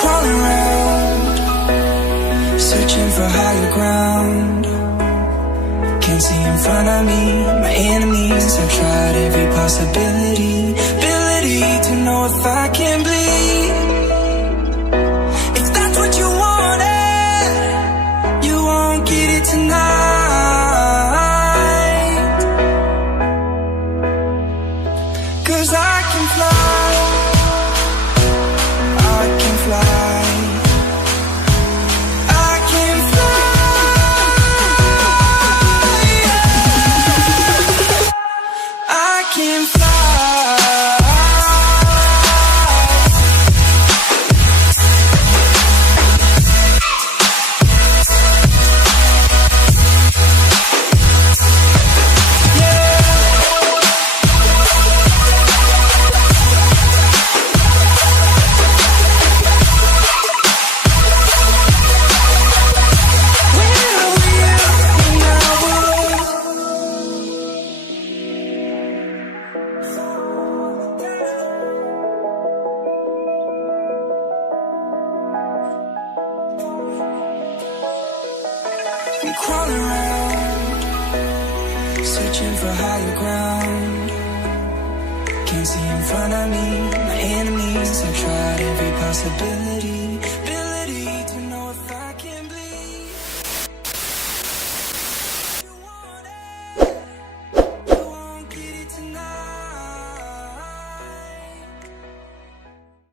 Crawling around, searching for higher ground. Can't see in front of me, my enemies. I've tried every possibility, ability to know if I can bleed. If that's what you wanted, you won't get it tonight. 'Cause I can fly, I can fly, I can fly, yeah. I can fly. I'm crawling around, searching for higher ground. Can't see in front of me, my enemies. I've tried every possibility.